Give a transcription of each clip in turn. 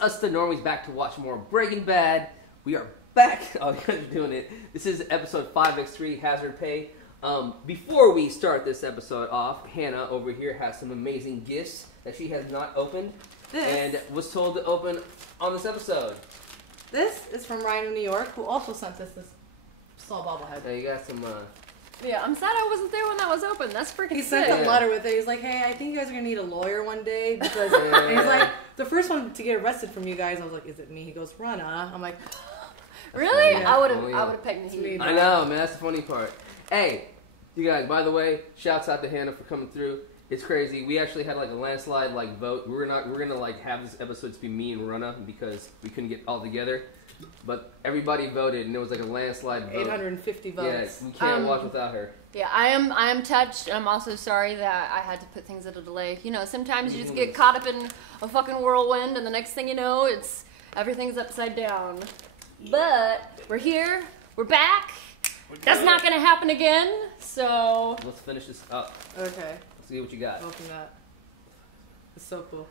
us the normies back to watch more Breaking Bad. We are back. Oh, you guys are doing it. This is episode 5x3, Hazard Pay. Before we start this episode off, Hannah over here has some amazing gifts that she has not opened and was told to open on this episode. This is from Ryan in New York, who also sent us this small bobblehead. You got some... Yeah, I'm sad I wasn't there when that was open. That's freaking He sick. sent a letter with it. He's like, hey, I think you guys are going to need a lawyer one day. Because and he's like, the first one to get arrested from you guys, I was like, is it me? He goes, Rana. I'm like... Really? Yeah. I would have pegged me. I know, man. That's the funny part. Hey, you guys, by the way, shouts out to Hannah for coming through. It's crazy. We actually had like a landslide vote. We're gonna like have this episode to be me and Rana because we couldn't get all together. But everybody voted, and it was like a landslide vote. 850 votes. Yeah, we can't watch without her. Yeah, I am touched, and I'm also sorry that I had to put things at a delay. You know, sometimes you just get caught up in a fucking whirlwind, and the next thing you know, everything's upside down. But we're here, we're back. That's not gonna happen again. So let's finish this up. Okay. Let's see what you got. Open that. It's so cool.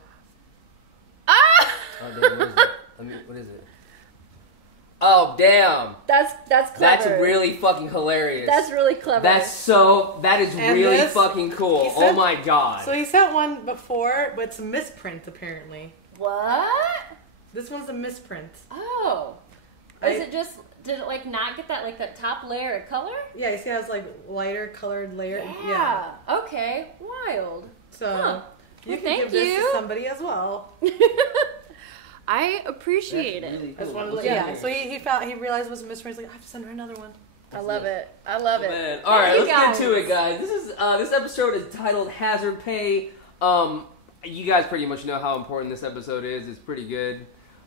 Ah! Oh, damn, what is it? What is it? Oh, damn. That's clever. That's really fucking hilarious. That's really clever. That is And really this, fucking cool. Oh my god. So he sent one before, but it's a misprint apparently. What? This one's a misprint. Oh. Did it like not get that top layer of color? Yeah, you see how it's like lighter colored layer? Yeah. Okay. Wild. So you can thank give this you. to somebody as well. I appreciate it. Really That's cool. one. Yeah. So he realized it was a misprint. He's like, I have to send her another one. I love it. I love it. Man. All right, Thank let's you get to it, guys. This episode is titled Hazard Pay. You guys pretty much know how important this episode is. It's pretty good.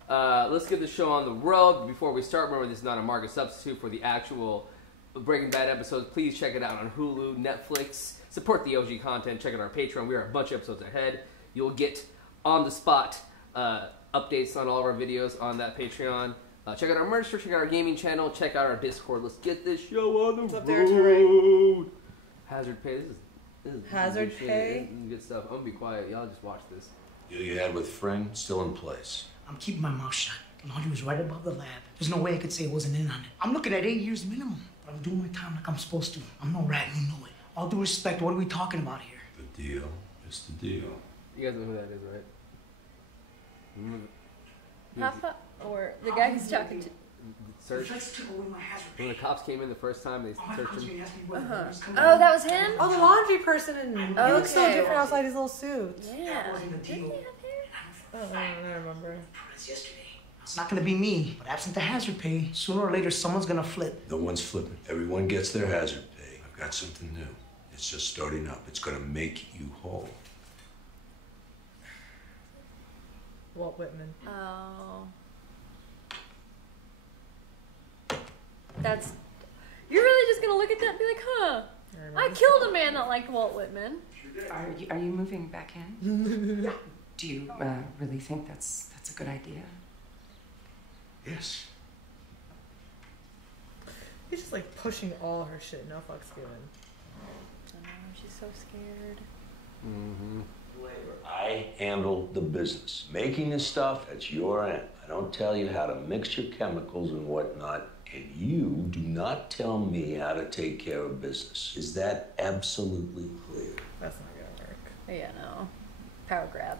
Let's get the show on the road. Before we start, remember this is not a market substitute for the actual Breaking Bad episodes. Please check it out on Hulu, Netflix. Support the OG content. Check out our Patreon. We are a bunch of episodes ahead. You'll get on the spot updates on all of our videos on that Patreon. Check out our merch store. Check out our gaming channel. Check out our Discord. Let's get this show on the road. Up there to the right. Hazard Pay. This is Hazard good shit. Pay? This is good stuff. I'm gonna be quiet. Y'all just watch this. Deal you had with Friend still in place. I'm keeping my mouth shut. The laundry was right above the lab. There's no way I could say I wasn't in on it. I'm looking at 8 years minimum. But I'm doing my time like I'm supposed to. I'm no rat, you know it. All due respect, what are we talking about here? The deal is the deal. You guys know who that is, right? Papa or the guy who's talking to. Search. Let's take away my hazard When the cops came in the first time, they searched him. Oh, that was him. Oh, the laundry person. And he looks so Okay. different outside his little suit. Yeah. That wasn't the Didn't he deal. have hair? I remember. It's yesterday. It's not gonna be me, but absent the hazard pay, sooner or later someone's gonna flip. No one's flipping. Everyone gets their hazard pay. I've got something new. It's just starting up. It's gonna make you whole. Walt Whitman. Oh. That's. You're really just gonna look at that and be like, huh? I killed a man that liked Walt Whitman. Are you moving back in? Do you really think that's a good idea? Yes. He's just like pushing all her shit. No fucks given. I know, she's so scared. Mm-hmm. I handle the business. Making this stuff, that's your end. I don't tell you how to mix your chemicals and whatnot, and you do not tell me how to take care of business. Is that absolutely clear? That's not gonna work. Yeah, no. Power grab.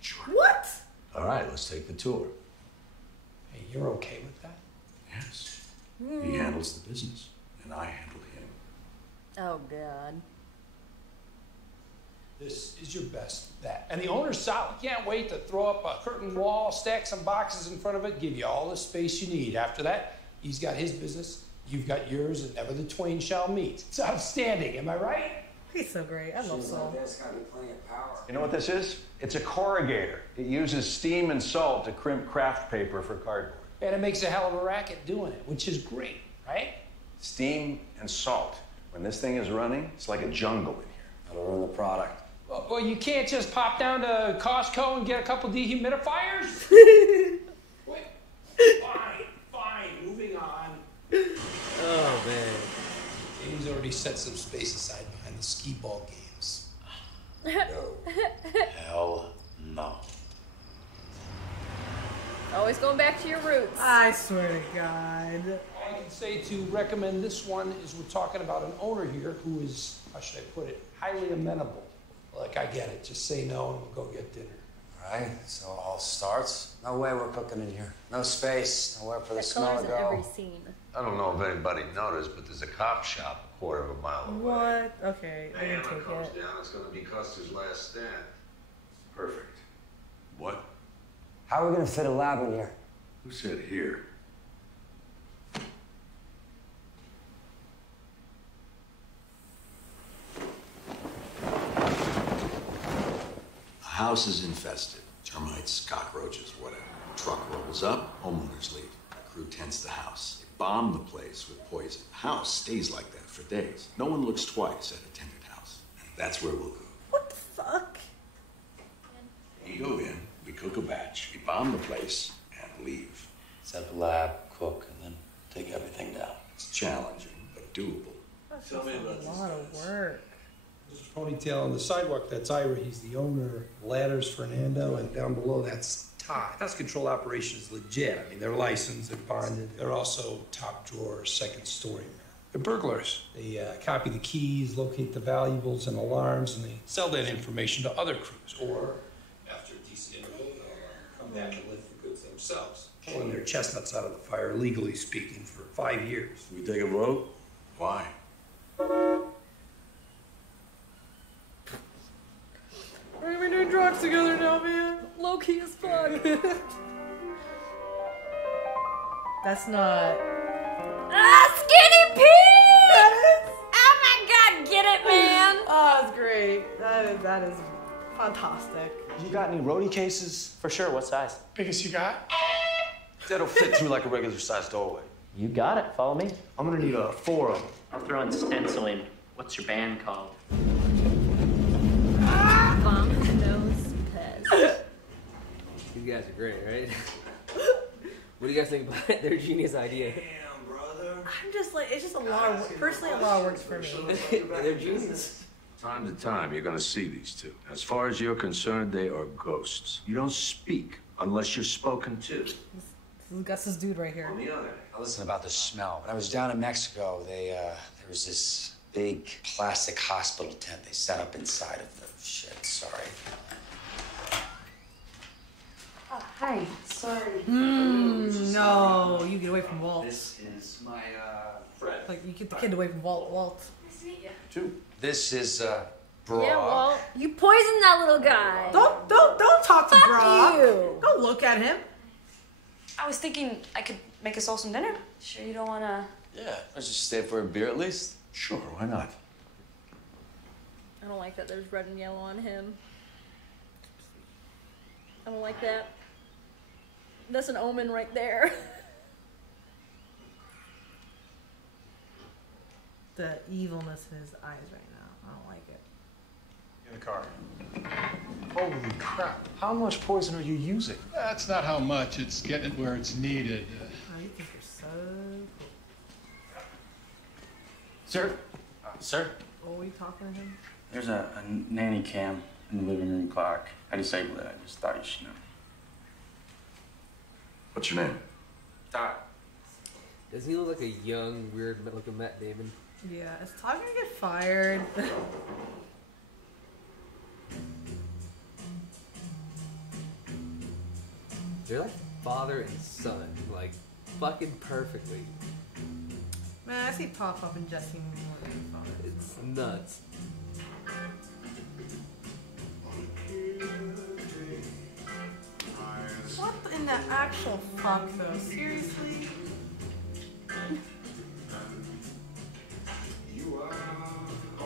Sure. What? All right, let's take the tour. Hey, you're okay with that? Yes. He handles the business, and I handle him. Oh, God. This is your best bet. And the owner's solid. Can't wait to throw up a curtain wall, stack some boxes in front of it, give you all the space you need. After that, he's got his business, you've got yours, and never the twain shall meet. It's outstanding, am I right? He's so great. I love Saul. You know what this is? It's a corrugator. It uses steam and salt to crimp craft paper for cardboard. And it makes a hell of a racket doing it, which is great, right? Steam and salt. When this thing is running, it's like a jungle in here. That'll ruin the product. Well, you can't just pop down to Costco and get a couple dehumidifiers? Wait. Fine, moving on. Oh, man. James already set some space aside behind the skee ball games. No. Hell no. Always going back to your roots. I swear to God. All I can say to recommend this one is we're talking about an owner here who is, how should I put it, highly amenable. Like, I get it. Just say no and we'll go get dinner. Right, so it all starts. No way we're cooking in here. No space, nowhere for the smell to Colors in every go. scene. I don't know if anybody noticed, but there's a cop shop a quarter of a mile away. What? Okay, I can Hammer take comes it. down, it's gonna be Custer's last stand. Perfect. What? How are we gonna fit a lab in here? Who said here? The house is infested. Termites, cockroaches, whatever. Truck rolls up, homeowners leave. The crew tents the house. They bomb the place with poison. The house stays like that for days. No one looks twice at a tented house. And that's where we'll go. What the fuck? You go in, we cook a batch, we bomb the place, and leave. Set up a lab, cook, and then take everything down. It's challenging, but doable. That's Tell me about a lot of work. There's a ponytail on the sidewalk. That's Ira. He's the owner. Ladders Fernando, and down below that's Todd. Pest control operation is legit. I mean, they're licensed, they're bonded. They're also top drawer, second story. They're burglars. They copy the keys, locate the valuables and alarms, and they sell that information to other crews. Or after a decent interval, they'll come back and lift the goods themselves, pulling their chestnuts out of the fire, legally speaking, for 5 years. We take a vote? Why? We're gonna be doing drugs together now, man. Low key as fuck. That's not. Skinny Pete! Oh my God, get it, man! Oh, that's great. That is fantastic. You got any roadie cases? For sure, what size? Biggest you got? That'll fit through like a regular sized doorway. You got it. Follow me. I'm gonna need 4 of them. I'll throw in stenciling. What's your band called? Vomit nose pest. These guys are great, right? What do you guys think about it? Their genius idea. I'm just like, it's just a lot of work. Personally, a lot of work for me. They're genius. Time to time, you're gonna see these two. As far as you're concerned, they are ghosts. You don't speak unless you're spoken to. This is Gus's dude right here. On the other hand, Now listen about the smell. When I was down in Mexico, there was this big plastic hospital tent they set up inside of the shit. Sorry. Hi, sorry. No, you get away from Walt. This is my friend. Like, you get the kid away from Walt. Nice to meet you. Two. This is Brock. Yeah, Walt. You poisoned that little guy. Don't talk to Fuck Brock. you. Don't look at him. I was thinking I could make us all some dinner. Sure you don't wanna... Yeah, let's just stay for a beer at least. sure, why not? I don't like that there's red and yellow on him. I don't like that. That's an omen right there. The evilness in his eyes right now. I don't like it. In the car. Holy crap. How much poison are you using? That's not how much. It's getting it where it's needed. Oh, you think you're so cool. Sir? Sir? Oh, are you talking to him? There's a nanny cam in the living room clock. I disabled it. I just thought you should know. What's your name? Todd. Does he look like a young, weird, looking Matt Damon? Yeah, is Todd gonna get fired? They're like father and son, like fucking perfectly. Man, I see Pop Up and Jesse more than father. It's nuts. What in the actual fuck though? Seriously?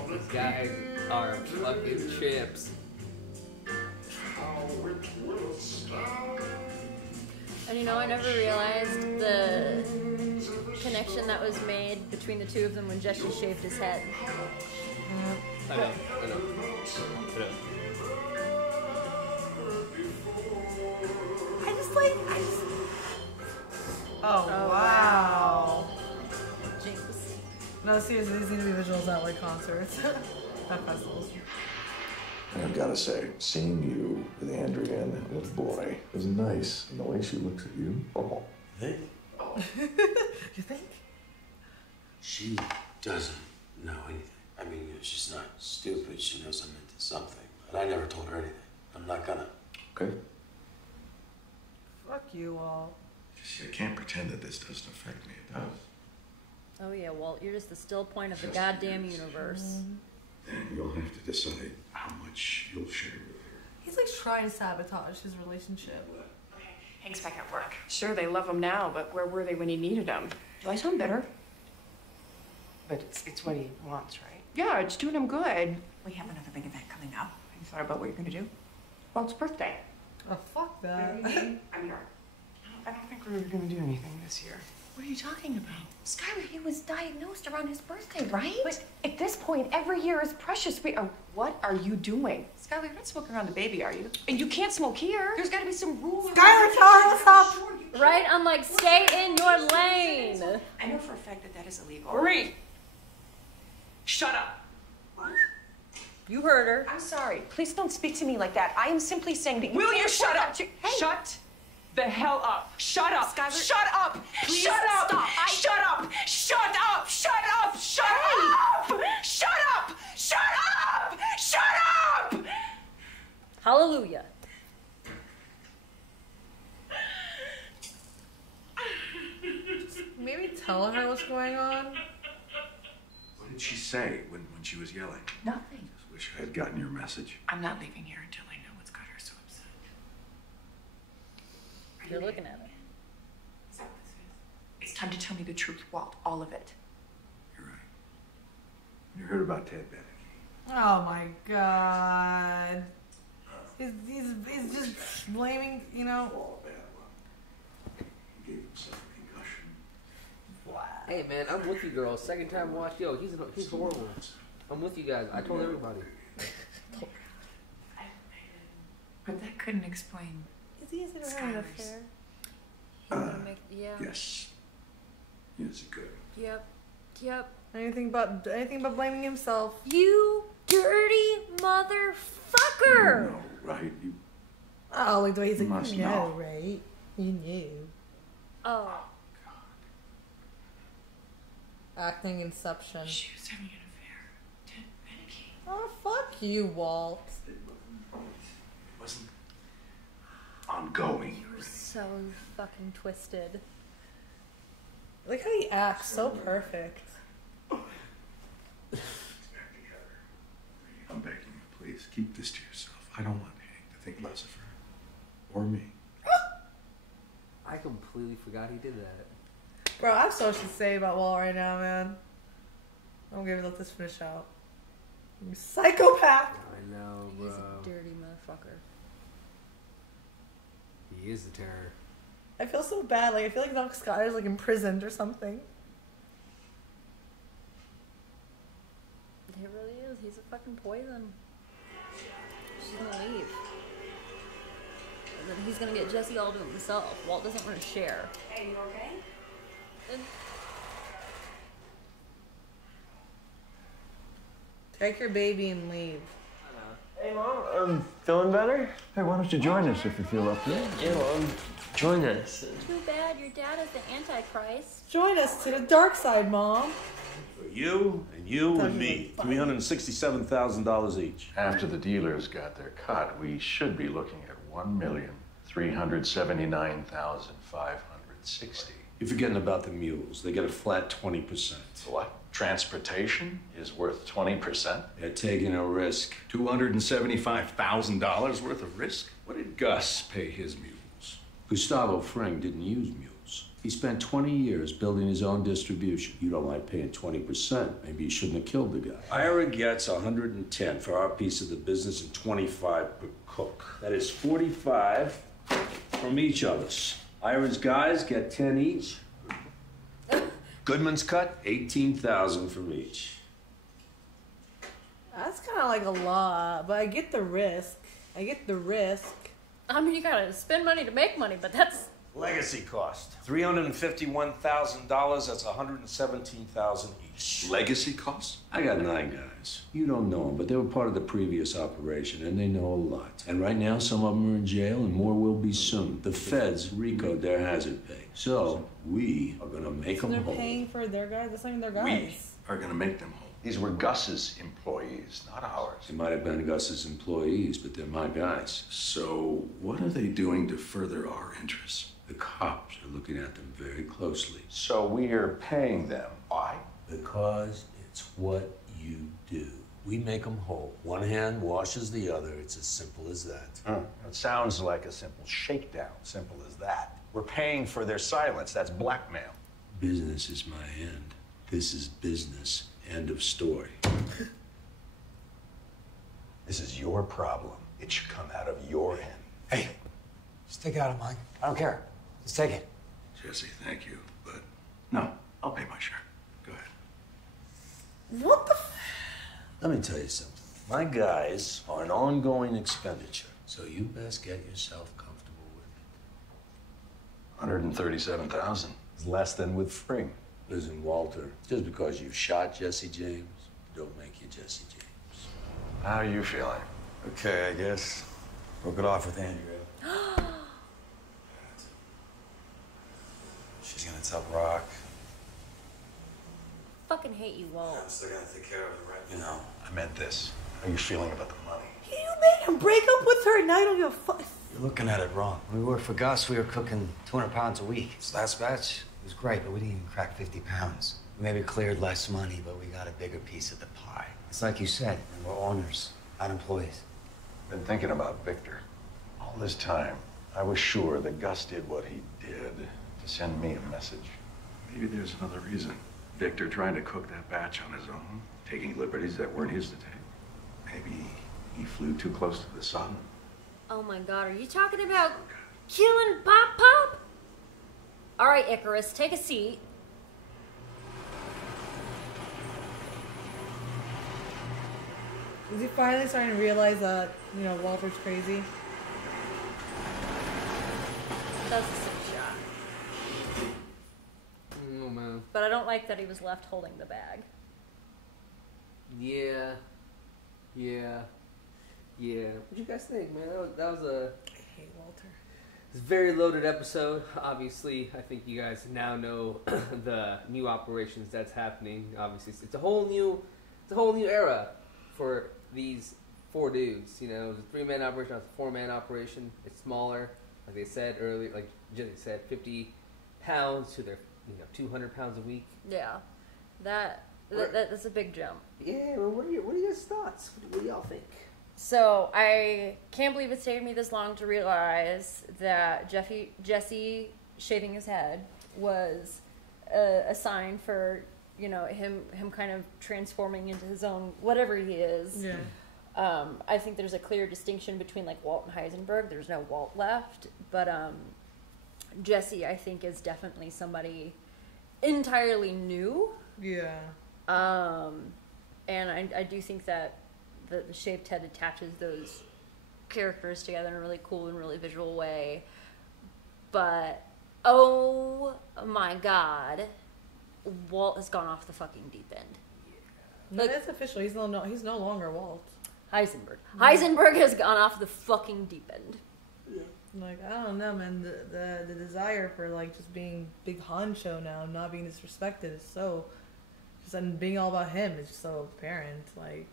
These guys are fucking chips. And you know, I never realized the connection that was made between the two of them when Jesse shaved his head. I know. Oh, wow. Jinx. No, seriously, these need to be visuals at like concerts. At festivals. I've got to say, seeing you with Andrea and Oh boy, it was nice. The way she looks at you. Oh. Hey, You think? she doesn't know anything. I mean, she's not stupid. She knows I'm into something. But I never told her anything. I'm not gonna. Okay. Fuck you all. See, I can't pretend that this doesn't affect me. It does. Oh yeah, Walt, you're just the still point of the goddamn universe. And you'll have to decide how much you'll share with her. He's like trying to sabotage his relationship. Hank's back at work. Sure, they love him now, but where were they when he needed them? Do I sound bitter? But it's what he wants, right? Yeah, it's doing him good. We have another big event coming up. Have you thought about what you're gonna do? Walt's birthday. Oh, fuck that. I'm here. I don't think we're gonna do anything this year. What are you talking about? Skylar, he was diagnosed around his birthday, right? But at this point, every year is precious. What are you doing? Skylar, you're not smoking around the baby, are you? And you can't smoke here. There's got to be some rules. Skylar, tell her to stop. Right? I'm like, stay in your lane. I know for a fact that that is illegal. Marie! Shut up! What? You heard her. I'm sorry. Please don't speak to me like that. I am simply saying that you Will you can't shut up? Hey. Shut the hell up! Shut up! Skylar, shut up! please shut up! stop. Shut up! Shut up! Shut up! Shut up! Shut up! Shut up! Shut up! Hallelujah. Maybe tell her what's going on. What did she say when she was yelling? Nothing. Just wish I had gotten your message. I'm not leaving here until I know what's got her so upset. You're looking at it. Is that what this is? It's time to tell me the truth, Walt. All of it. You're right. You heard about Ted Bennett. Oh my god. He's just blaming, you know. All a bad luck. He gave himself a concussion. Wow. Hey man, I'm with you, girl. Second time watch, yo, he's horrible. I'm with you guys. I told everybody. But that couldn't explain. Is he having an affair? Yeah. Yes. Yes, it could. Yep. Yep. Anything but blaming himself. You dirty motherfucker! You know, right? You Oh, like the way he's like, must you know, know. right? You knew. Oh. Acting Inception. She was having an affair. Ted Bennett. Oh, fuck you, Walt. It wasn't ongoing. You were so fucking twisted. Like how he acts so perfect. I'm begging you, please, keep this to yourself. I don't want Hank to think less of her. Or me. I completely forgot he did that. Bro, I have so much to say about Walt right now, man. I'm gonna let this finish out. You psychopath! I know, bro. He's a dirty motherfucker. He is the terror. I feel so bad. Like, I feel like Doc Scott is like imprisoned or something. He really is. He's a fucking poison. She's gonna leave. And then he's gonna get Jesse all to himself. Walt doesn't want to share. Hey, you okay? And Take your baby and leave. Hey, Mom, I'm feeling better? Hey, why don't you join us if you feel up to it? Yeah, Mom, join us. too bad your dad is the Antichrist. Join us to the dark side, Mom. For you and me, $367,000 each. After the dealers got their cut, we should be looking at $1,379,560. You're forgetting about the mules. They get a flat 20%. What? Transportation is worth 20%? They're taking a risk. $275,000 worth of risk? What did Gus pay his mules? Gustavo Fring didn't use mules. He spent 20 years building his own distribution. You don't like paying 20%. Maybe you shouldn't have killed the guy. Ira gets 110 for our piece of the business and 25 per cook. That is 45 from each of us. Ira's guys get 10 each. Goodman's cut, 18,000 from each. That's kind of like a lot, but I get the risk. I mean, you gotta spend money to make money, but that's Legacy cost. $351,000. That's $117,000 each. Legacy costs? I got 9 guys. You don't know them, but they were part of the previous operation, and they know a lot. And right now, some of them are in jail, and more will be soon. The feds RICO'd their hazard pay. So, we are gonna make them They're whole. paying for their guys. That's not even their guys. We are gonna make them whole. These were Gus's employees, not ours. They might have been Gus's employees, but they're my guys. So, what are they doing to further our interests? The cops are looking at them very closely. So we are paying them. Why? Because it's what you do. We make them whole. One hand washes the other. It's as simple as that. It sounds like a simple shakedown. Simple as that. We're paying for their silence. That's blackmail. Business is my end. This is business. End of story. This is your problem. It should come out of your end. Hey, just take it out of mine. I don't care. Just take it. Jesse, thank you, but no, I'll pay my share. Go ahead. What the Let me tell you something. My guys are an ongoing expenditure, so you best get yourself comfortable with it. $137,000 is less than with Fring. Listen, Walter, just because you shot Jesse James, don't make you Jesse James. How are you feeling? Okay, I guess. Broke it off with Andrea. She's gonna tell Brock. Fucking hate you, Walt. I'm still gonna take care of it, right? You know. I meant this. How are you feeling about the money? You made him break up with her, and now you don't give a fuck. You're looking at it wrong. When we worked for Gus, we were cooking 200 pounds a week. This last batch was great, but we didn't even crack 50 pounds. We maybe cleared less money, but we got a bigger piece of the pie. It's like you said, we're owners, not employees. Been thinking about Victor. All this time, I was sure that Gus did what he did to send me a message. Maybe there's another reason. Victor trying to cook that batch on his own, taking liberties that weren't his to take. Maybe he flew too close to the sun. Oh my god, are you talking about killing Pop Pop? Alright, Icarus, take a seat. Is he finally starting to realize that, you know, Walter's crazy? That's a sick shot. Oh man. But I don't like that he was left holding the bag. Yeah. What you guys think, man? That was a... I hate Walter. It's a very loaded episode. Obviously, I think you guys now know the new operations that's happening. Obviously, it's a whole new era for these 4 dudes. You know, it was a 3-man operation, now it's a 4-man operation. It's smaller, like they said earlier, like Jenny said, 50 pounds to their 200 pounds a week. Yeah. That's a big jump. Yeah. Well, what are your guys' thoughts? What do y'all think? So I can't believe it's taken me this long to realize that Jesse shaving his head was a sign for him kind of transforming into his own whatever he is. Yeah. I think there's a clear distinction between like Walt and Heisenberg. There's no Walt left, but Jesse I think is definitely somebody entirely new. Yeah. And I do think that the shaved head attaches those characters together in a really cool and really visual way. But, oh my god, Walt has gone off the fucking deep end. No, that's official. He's no longer Walt. Heisenberg. Heisenberg has gone off the fucking deep end. Yeah. Like, I don't know, man. The desire for, like, just being big honcho now, not being disrespected is so... and being all about him is just so apparent, like...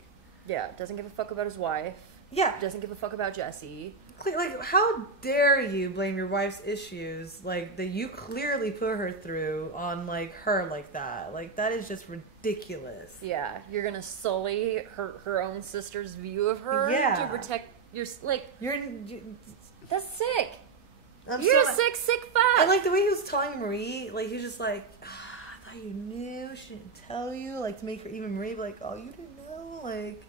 Yeah, doesn't give a fuck about his wife. Yeah. Doesn't give a fuck about Jesse. Like, how dare you blame your wife's issues, like, that you clearly put her through on, like, her like that. Like, that is just ridiculous. Yeah, you're gonna sully her own sister's view of her to protect your... Like, that's sick. You're a sick fuck. And, like, the way he was telling Marie, like, he was just like... I thought you knew, she didn't tell you, like, to make her even Marie be like, oh, you didn't know, like,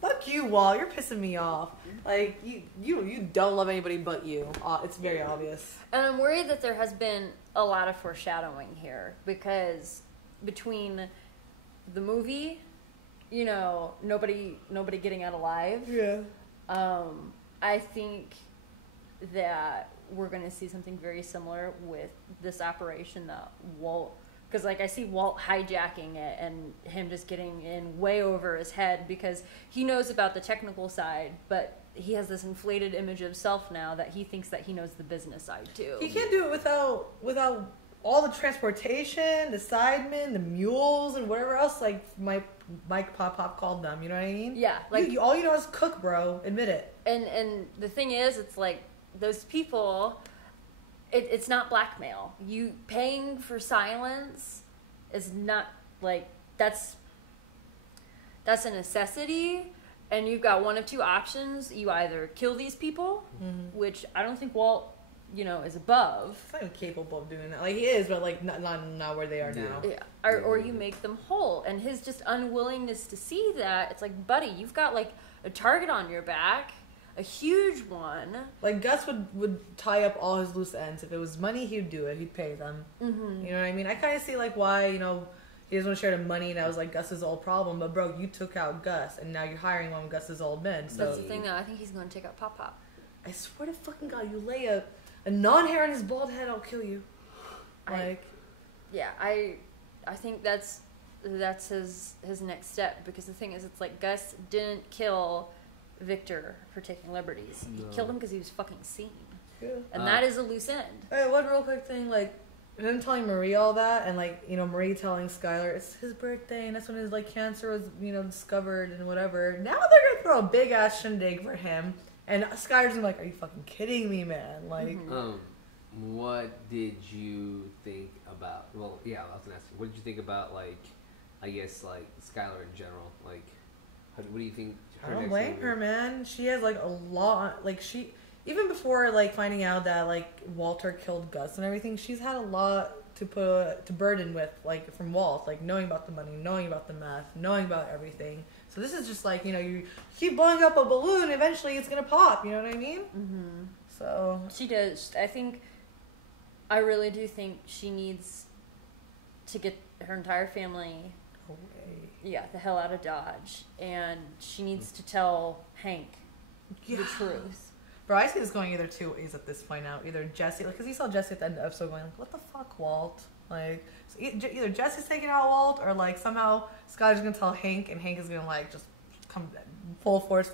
fuck you, Walt, you're pissing me off. Like, you don't love anybody but you. It's very obvious. And I'm worried that there has been a lot of foreshadowing here, because between the movie, nobody getting out alive. Yeah. I think that we're going to see something very similar with this operation that Walt, because like I see Walt hijacking it and him just getting in way over his head because he knows about the technical side, but he has this inflated image of self now that he thinks that he knows the business side too. He can't do it without all the transportation, the sidemen, the mules, and whatever else like Mike Pop called them. You know what I mean? Yeah, like all you know is cook, bro. Admit it. And the thing is, it's like those people. It's not blackmail. You paying for silence is not like that's a necessity. And you've got one of two options. You either kill these people, which I don't think Walt, is above. He's not even capable of doing that. Like, he is, but, like, not where they are now. Yeah. Or you make them whole. And his just unwillingness to see that, it's like, buddy, you've got, like, a target on your back, a huge one. Like, Gus would tie up all his loose ends. If it was money, he'd do it. He'd pay them. Mm-hmm. You know what I mean? I kind of see, like, why, he doesn't want to share the money, and that was like Gus's old problem. But bro, you took out Gus, and now you're hiring one of Gus's old men. So that's the thing, though. I think he's going to take out Pop Pop. I swear to fucking God, you lay a non-hair on his bald head, I'll kill you. I think that's his next step, because the thing is, it's like Gus didn't kill Victor for taking liberties. No. He killed him because he was fucking seen, and that is a loose end. Hey, one real quick thing, like. Him telling Marie all that, and like Marie telling Skylar it's his birthday, and that's when his like cancer was discovered and whatever. Now they're gonna throw a big ass shindig for him, and Skylar's gonna be like, "Are you fucking kidding me, man?" Like, what did you think about? Well, yeah, I was gonna ask you. What did you think about I guess Skylar in general? Like, what do you think? I don't blame her, man. She has like a lot. Like she. Even before, finding out that, Walter killed Gus and everything, she's had a lot to burden with, from Walt. Knowing about the money, knowing about the meth, knowing about everything. So this is just, you keep blowing up a balloon, eventually it's going to pop, you know what I mean? Mm-hmm. So... She does. I really do think she needs to get her entire family... away. Yeah, the hell out of Dodge. And she needs to tell Hank the truth. Bro, I see this going either two ways at this point now. Either Jesse, because you saw Jesse at the end of the episode going, what the fuck, Walt? So either Jesse's taking out Walt, or somehow Skyler's gonna tell Hank, and Hank is gonna just come full force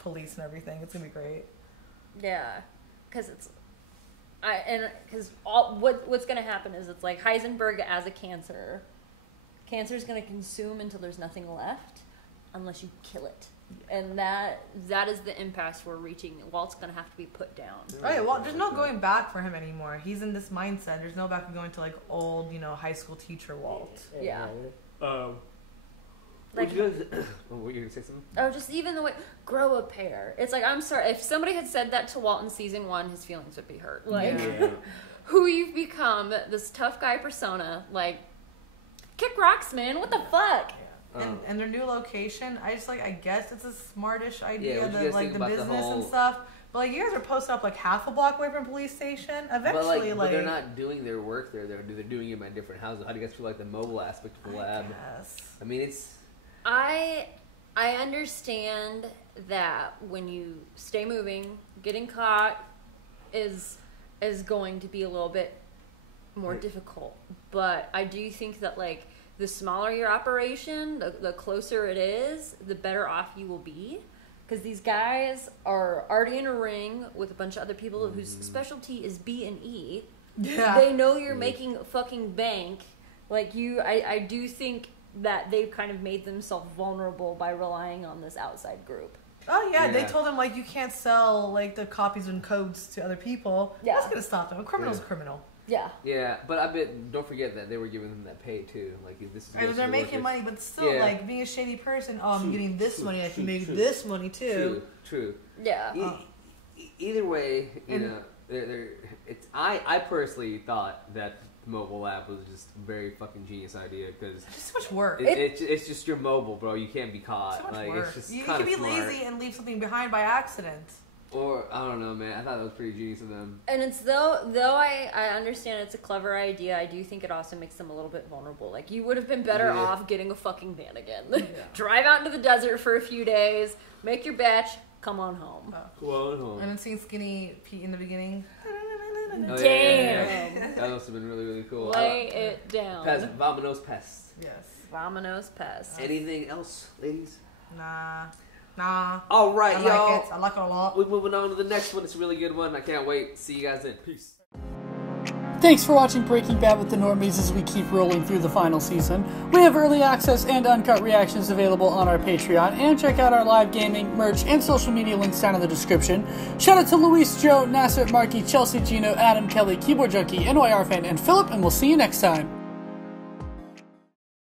police and everything. It's gonna be great. Yeah, because what's gonna happen is it's like Heisenberg as a cancer. Cancer's gonna consume until there's nothing left, unless you kill it. And that is the impasse we're reaching. Walt's gonna have to be put down. Right. Well, there's no going back for him anymore. He's in this mindset. There's no back going to old, high school teacher Walt. Yeah. What were you gonna say something? Oh, just even the way grow a pair. It's like, I'm sorry, if somebody had said that to Walt in season 1, his feelings would be hurt. Who you've become, this tough guy persona, kick rocks, man. What the fuck? And their new location, I guess it's a smartish idea, the business and stuff. But you guys are posted up half a block away from a police station. Eventually, but they're not doing their work there. They're doing it by different houses. How do you guys feel the mobile aspect of the lab? Guess. I mean, it's. I understand that when you stay moving, getting caught is going to be a little bit more difficult. But I do think that the smaller your operation, the closer it is, the better off you will be. Because these guys are already in a ring with a bunch of other people whose specialty is B&E. Yeah. They know you're making fucking bank. I do think that they've kind of made themselves vulnerable by relying on this outside group. Oh, yeah. They told them, you can't sell, the copies and codes to other people. Yeah. That's going to stop them. A criminal's a criminal. Yeah. Yeah, but I bet, don't forget that they were giving them that pay, too. This is they're making money, but still, being a shady person, I'm getting this money, I can make this money, too. True. Yeah. Either way, I personally thought that mobile lab was just a very fucking genius idea, because it's just so much work. It's just your mobile, bro. You can't be caught. So much work. It's just you can be lazy and leave something behind by accident. Or, I don't know, man. I thought that was pretty genius of them. And it's, though I understand it's a clever idea, I do think it also makes them a little bit vulnerable. You would have been better off getting a fucking van again. Drive out into the desert for a few days, make your batch, Come on home. Come on home. And then seeing Skinny Pete in the beginning. Oh, Damn. yeah. That must have been really, really cool. Lay it down. Pest, Vamonos Pest. Yes. Vamonos Pest. Anything else, ladies? Nah. All right, I y'all. like it. I like it a lot. We're moving on to the next one. It's a really good one. I can't wait. See you guys then. Peace. Thanks for watching Breaking Bad with the Normies as we keep rolling through the final season. We have early access and uncut reactions available on our Patreon, and check out our live gaming, merch, and social media links down in the description. Shout out to Luis, Joe, Nasser, Marky, Chelsea, Gino, Adam, Kelly, Keyboard Junkie, NYR Fan, and Philip, and we'll see you next time.